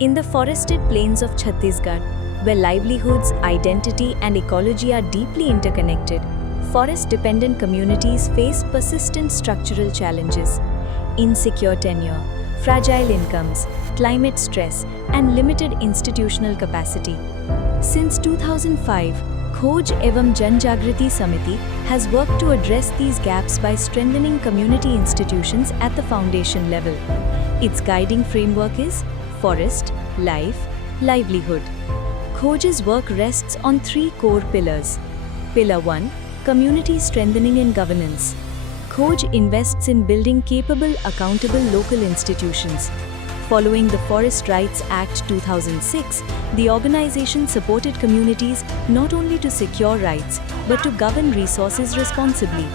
In the forested plains of Chhattisgarh, where livelihoods, identity, and ecology are deeply interconnected, forest-dependent communities face persistent structural challenges: insecure tenure, fragile incomes, climate stress, and limited institutional capacity. Since 2005, Khoj Evam Janjagriti Samiti has worked to address these gaps by strengthening community institutions at the foundation level. Its guiding framework is Forest, Life, Livelihood. Khoj's work rests on three core pillars. Pillar 1. Community strengthening and governance. Khoj invests in building capable, accountable local institutions. Following the Forest Rights Act 2006, the organization supported communities not only to secure rights, but to govern resources responsibly.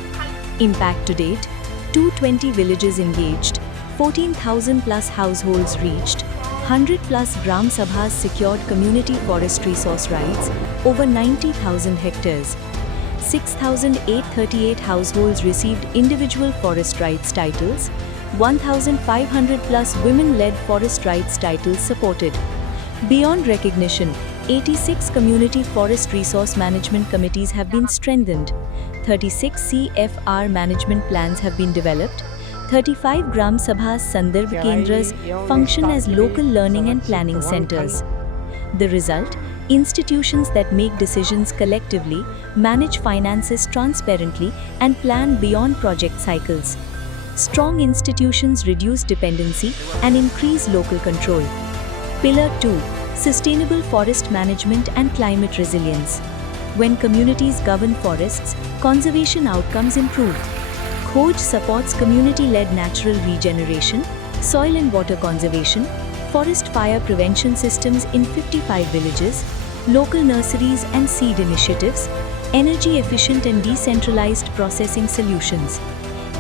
Impact to date: 220 villages engaged, 14,000 plus households reached, 100 plus Gram Sabhas secured community forest resource rights, over 90,000 hectares. 6,838 households received individual forest rights titles, 1,500 plus women-led forest rights titles supported. Beyond recognition, 86 community forest resource management committees have been strengthened, 36 CFR management plans have been developed, 35 Gram Sabhas Sandarbh Kendras function as local learning and planning centers. The result: institutions that make decisions collectively, manage finances transparently, and plan beyond project cycles. Strong institutions reduce dependency and increase local control. Pillar 2. Sustainable forest management and climate resilience. When communities govern forests, conservation outcomes improve. Khoj supports community-led natural regeneration, soil and water conservation, forest fire prevention systems in 55 villages, local nurseries and seed initiatives, energy-efficient and decentralized processing solutions.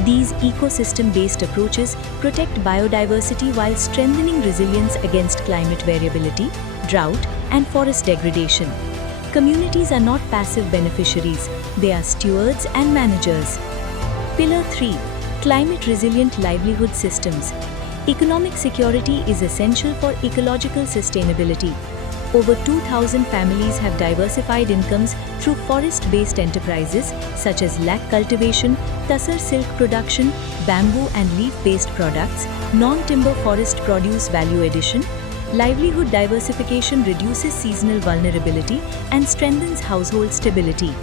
These ecosystem-based approaches protect biodiversity while strengthening resilience against climate variability, drought, and forest degradation. Communities are not passive beneficiaries, they are stewards and managers. Pillar 3. Climate-resilient livelihood systems. Economic security is essential for ecological sustainability. Over 2,000 families have diversified incomes through forest-based enterprises such as lac cultivation, tussar silk production, bamboo and leaf-based products, non-timber forest produce value addition. Livelihood diversification reduces seasonal vulnerability and strengthens household stability.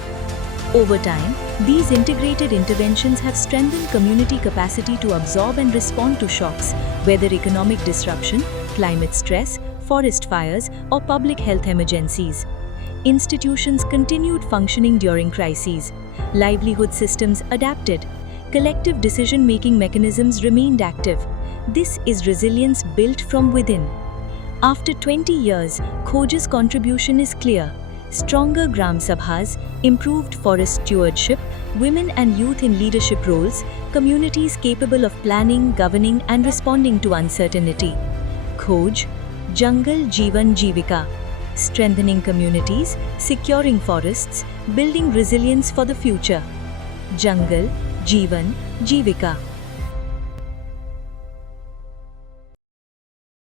Over time, these integrated interventions have strengthened community capacity to absorb and respond to shocks, whether economic disruption, climate stress, forest fires, or public health emergencies. Institutions continued functioning during crises. Livelihood systems adapted. Collective decision-making mechanisms remained active. This is resilience built from within. After 20 years, Khoj's contribution is clear. Stronger Gram Sabhas, improved forest stewardship, women and youth in leadership roles, communities capable of planning, governing, and responding to uncertainty. Khoj, Jungle Jeevan Jeevika. Strengthening communities, securing forests, building resilience for the future. Jungle Jeevan Jeevika.